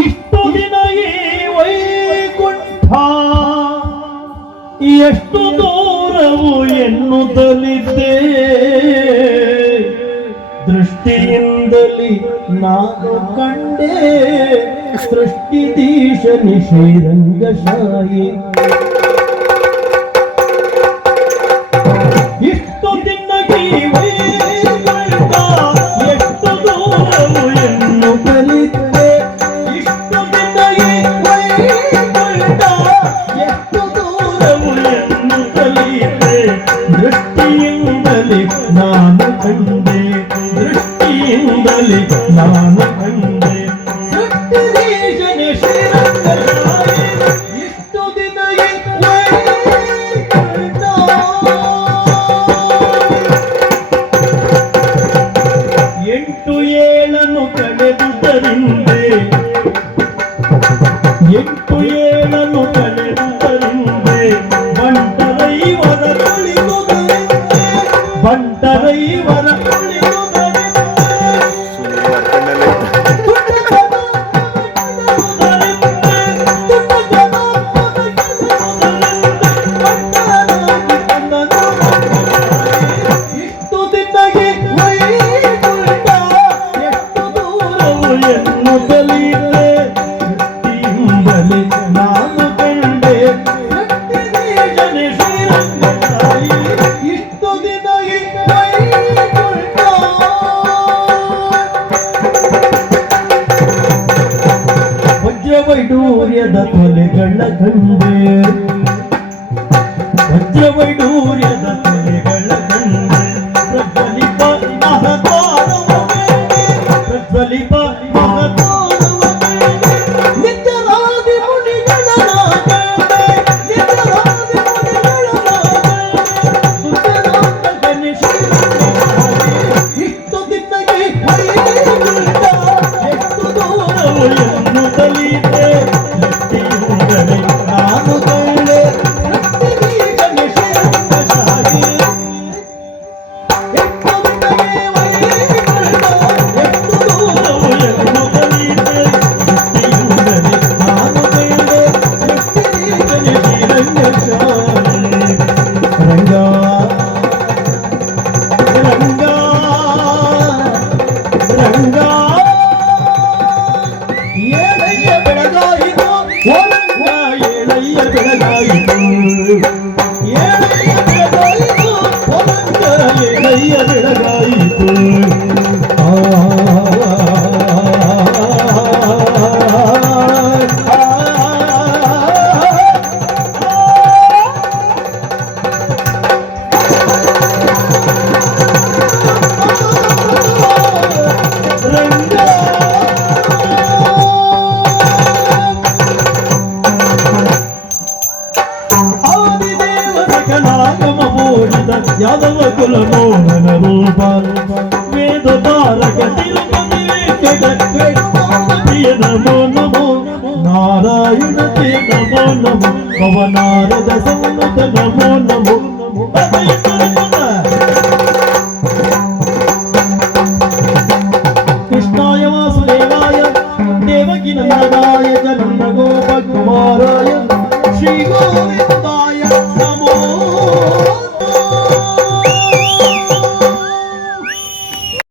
ಇಷ್ಟು ದಿನ ಈ ವೈಕುಂಠ ಎಷ್ಟು ದೂರವು ಎನ್ನುತ್ತಲಿದ್ದೆ? ದೃಷ್ಟಿಯಿಂದಲೇ ನಾನು ಕಂಡೆ ಸೃಷ್ಟಿದೀಶನಿ ಶ್ರೀರಂಗಶಾಯಿ ಇಷ್ಟು ದೃಷ್ಟಿಯಿಂದಲೇ ನಾನು ಕಂಡೆ. ದೃಷ್ಟಿಯಿಂದಲೇ ನಾನು ಕಂಡೆ. ಎಂಟು ಏಳನ್ನು ಕಳೆದುದರಿಂದೆ ಎಂಟು ಎನ್ನು ಕಲಿತೆ ಸೃಷ್ಟಿಯಿಂದಲೇ ನಾನು ಕಂಡೆ. ಇಷ್ಟು ದಿನಗೆ ವೈಕುಂಠ ವಜ್ರವೈಡೂರ್ಯದ ಕೊಲೆಗಳ ಕಂಡೆ. ವಜ್ರವೈಡೂರ್ಯದ ಕೊಲೆಗಳ ಕಂಡೆ. ಪ್ರಜ್ವಲಿಪ ಮಹತ್ವಾದವ ಕಂಡೆ ஏழைய பிழகாயினோ ஏழைய பிழகாயினோ ಸಂಗಮ ಪೂಜಿತ ಯಾದವ ಕುಲ ಮೋಹನ ರೂಪ ವೇದ ತಾರಕ ತಿರುಪತಿ ವೆಂಕಟ ನಮೋ ನಮೋ ನಾರಾಯಣ ತೇ ನಮೋ ನಮೋ ಪವನಾರದ ಸನ್ನತ ನಮೋ ನಮೋ ಕೃಷ್ಣಾಯ ವಾಸುದೇವಾಯ ದೇವಕಿ ನಂದನಾಯ ಜನ ಗೋಪ ಕುಮಾರಾಯ ಶ್ರೀ ಗೋವಿಂದ